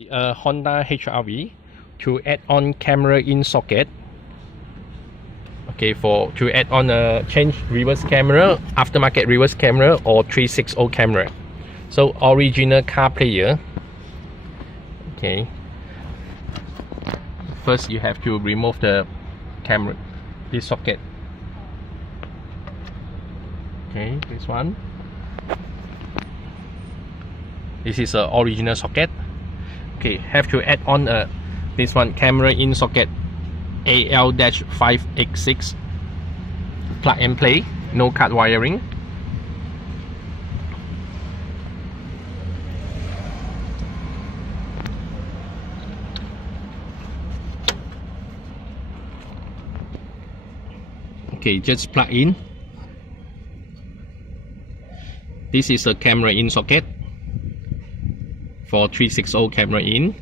Honda HRV to add on camera in socket. Okay, to add on a change reverse camera, aftermarket reverse camera, or 360 camera. So original car player. Okay, first you have to remove the camera, this socket. Okay, this one. This is a original socket. Okay, have to add on this one, camera in socket, AL-586, plug and play, no cut wiring. Okay, just plug in. This is a camera in socket for 360 camera in.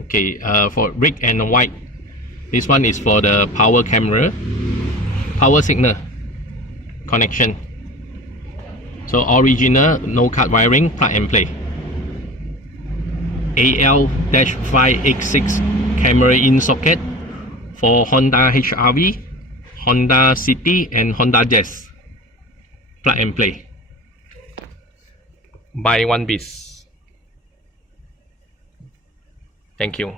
Okay, for red and white, this one is for the power camera, power signal connection. So original, no cut wiring, plug and play. AL-586 camera in socket for Honda HRV, Honda City and Honda Jazz. Plug and play. Buy one piece. Thank you.